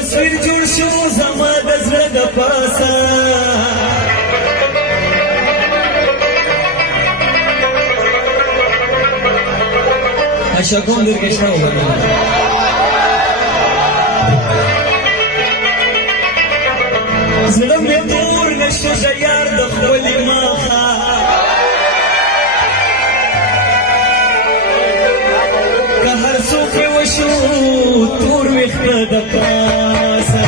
تصویر جوړ شو زما د زړه د پاسه اشکون درکشته وګڼه زړه مې تور نشو د یار د خپلې مخه که هر څوک یې وشو تور ویښته د پاسه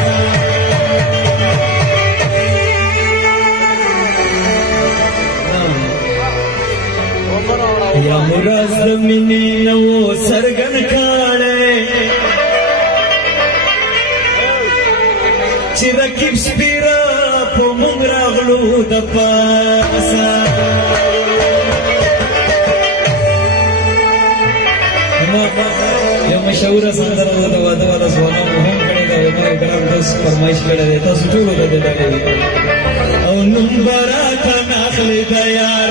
یا مراز د مینې نه و څرګند کړی چې رقیب سپیره په موږ راغلو د پاسه یو مشهوره سندره ده د واده والا ځوانانو هم کړې ده زما یو ګران دوست فرمایش کړی دی تاسو ټولو ته دې ډالۍ او نوم به راته نه اخلي د یار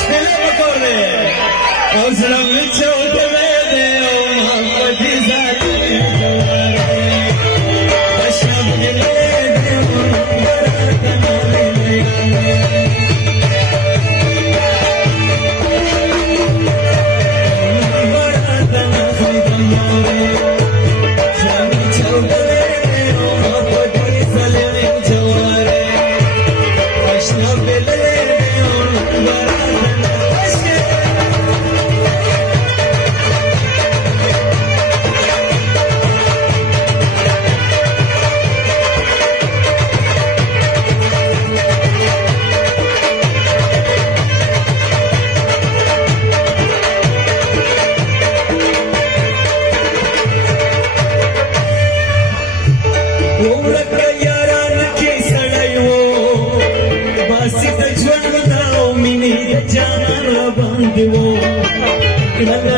شپېلې به کور دی او زړه مې چوټوی دی او محبتي ذاتي جوار دی بشمېلې دی او نوم به راته نه اخلي د یار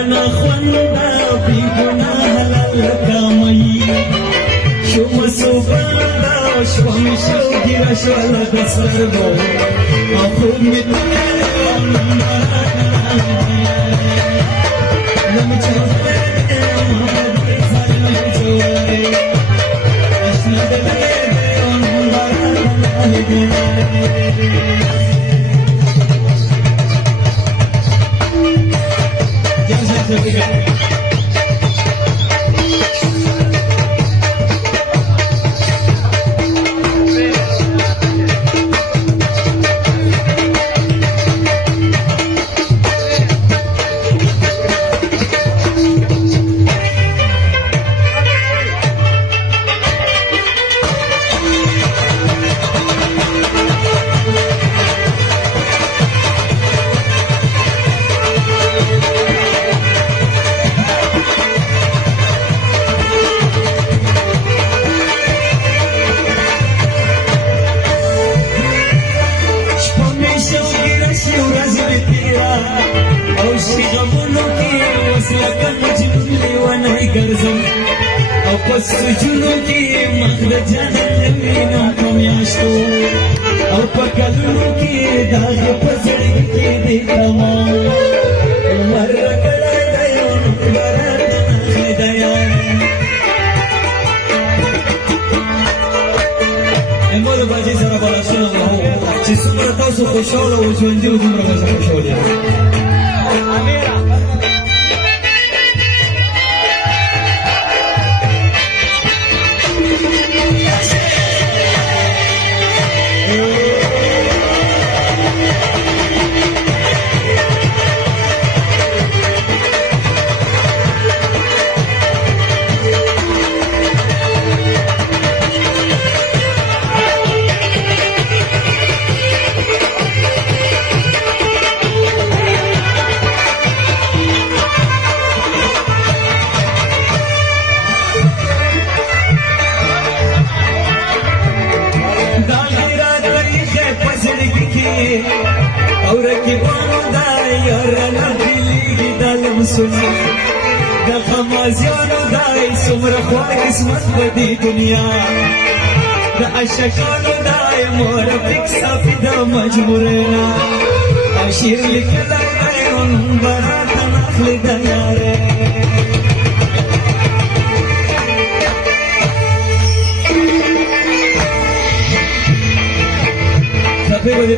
لنا خوندا بی گناه للکامی شو مسوباندا شوم شو گیرا شو لدستر دو آخوب میتونم لم چوبه محبت ظالم جواره اشنا دلے دیون بارا او پس سجنو کی مخد جانم وینم کمیاشتو او پکلونو کی داغ پسڑی کی دیتما ورکڑا دیون برات نخی دیان امو دو باجی سر بالا سنم ہو چی سمر تاسو خوشحال و جوندی و دمرا بازا خوشحالی امیرا اور کی بانو دای یارنا دلی دلم سنی د خمازیانو دای سمر خوا قسمت بدی دنیا د عشقانو دای مور فک صافی د مجبورنا شیر لیکلای دای اون برات نخل د یاره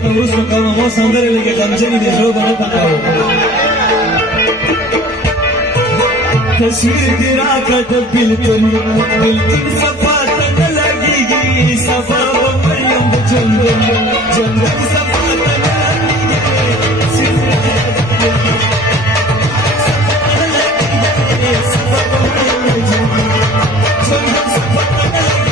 ته وروسته کومه ما سندرې لږې غمجنې دي زړه به نه تنګوو تصویر دې راکړه د بېلتون بېلتون صفا ته نه لګېږي صفا به مریم د جنګل جنګل صفا ته نه لګېږي صفا به مریم د جنګل جنګل صفا ته نه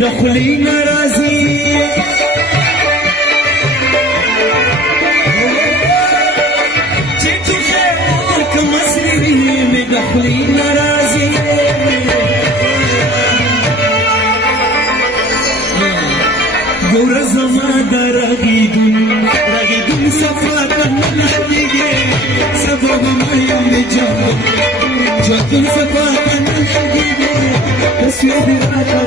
دخلی ناراضی چه تو خیر که مصری می دخلی ناراضی گور زما در رغیدون صفات نحدیگه سبب مریم جان جاتون صفات نحدیگه تصویر راتا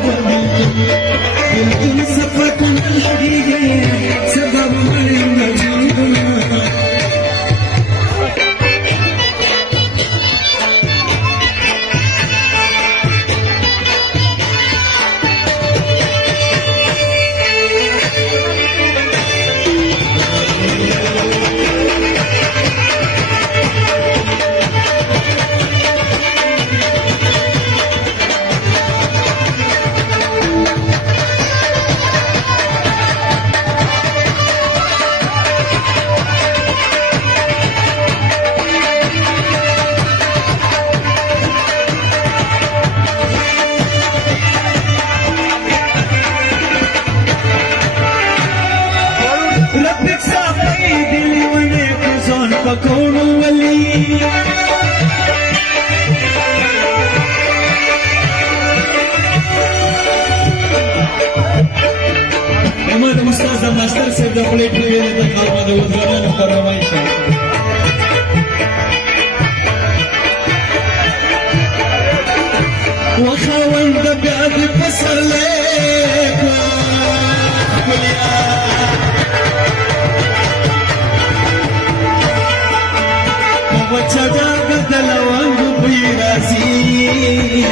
بلتون صفات نحدیگه سبب مریم جان كون ولي ما د استاد ماستر صاحب د پلیټ ویلې د کارما د وزرانو فرمایش وخاوند بیا د پسرلې وچدا بدلوان بیرازی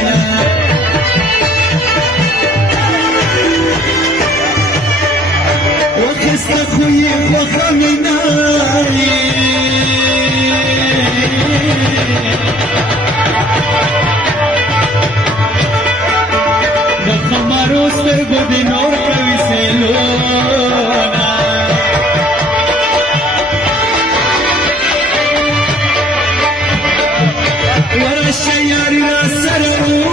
وخست خوی وخمنای دخمارو سترگو دی نور کوي سیلونا ورا الشيار لا سرور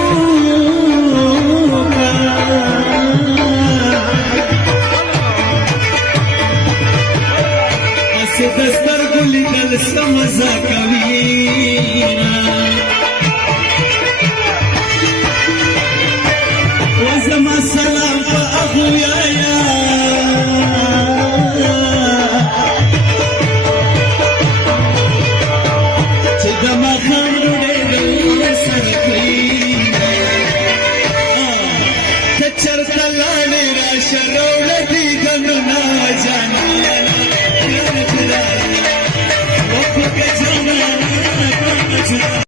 سم زکا